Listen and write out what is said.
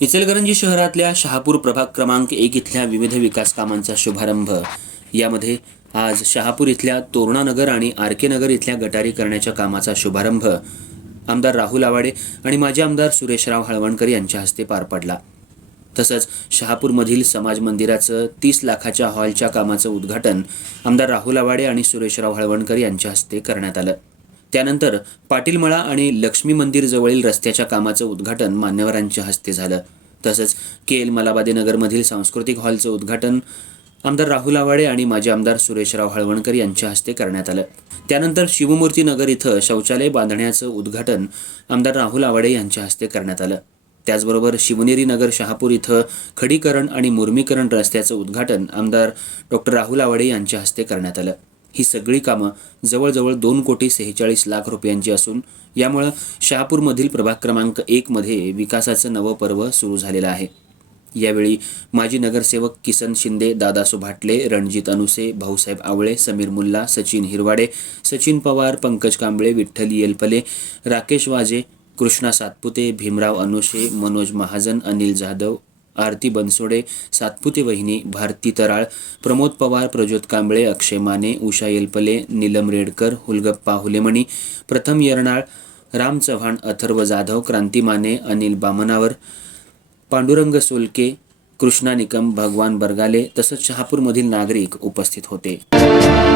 इचलकरंजी शहरातल्या शहापूर प्रभाग क्रमांक एक इथल्या विविध विकास कामांचा शुभारंभ. यामध्ये आज शहापूर इथल्या तोरणानगर आणि आर के नगर इथल्या गटारी करण्याच्या कामाचा शुभारंभ. आमदार राहुल आवाडे आणि माजी आमदार सुरेशराव हळवणकर यांच्या हस्ते पार पडला. तसंच शहापूरमधील समाज मंदिराचं तीस लाखाच्या हॉलच्या कामाचं उद्घाटन आमदार राहुल आवाडे आणि सुरेशराव हळवणकर यांच्या हस्ते करण्यात आलं. त्यानंतर पाटीलमळा आणि लक्ष्मी मंदिर जवळील रस्त्याच्या कामाचं उद्घाटन मान्यवरांच्या हस्ते झालं. तसंच के एल मलाबादे नगरमधील सांस्कृतिक हॉलचं उद्घाटन आमदार राहुल आवाडे आणि माजी आमदार सुरेशराव हळवणकर यांच्या हस्ते करण्यात आलं. त्यानंतर शिवमूर्ती नगर इथं शौचालय बांधण्याचं उद्घाटन आमदार राहुल आवाडे यांच्या हस्ते करण्यात आलं. त्याचबरोबर शिवनेरी नगर शहापूर इथं खडीकरण आणि मुर्मीकरण रस्त्याचं उद्घाटन आमदार डॉक्टर राहुल आवाडे यांच्या हस्ते करण्यात आलं. ही सगळी कामं जवळजवळ दोन कोटी सेहेचाळीस लाख रुपयांची असून यामुळं शहापूरमधील प्रभाग क्रमांक एकमध्ये विकासाचं नवं पर्व सुरू झालेलं आहे. यावेळी माजी नगरसेवक किसन शिंदे दादासो भाटले रणजित अनुसे भाऊसाहेब आवळे समीर मुल्ला सचिन हिरवाडे सचिन पवार पंकज कांबळे विठ्ठल येलपले राकेश वाजे कृष्णा सातपुते भीमराव अनुशे मनोज महाजन अनिल जाधव आरती बनसोडे सातपुते वहिनी भारती तराळ प्रमोद पवार प्रज्योत कांबळे अक्षय माने उषा येलपले नीलम रेडकर हुलगप्पा हुलेमणी प्रथम यरनाळ राम चव्हाण अथर्व जाधव क्रांती माने अनिल बामनावर पांडुरंग सोलके कृष्णा निकम भगवान बरगाले तसंच शहापूरमधील नागरिक उपस्थित होते.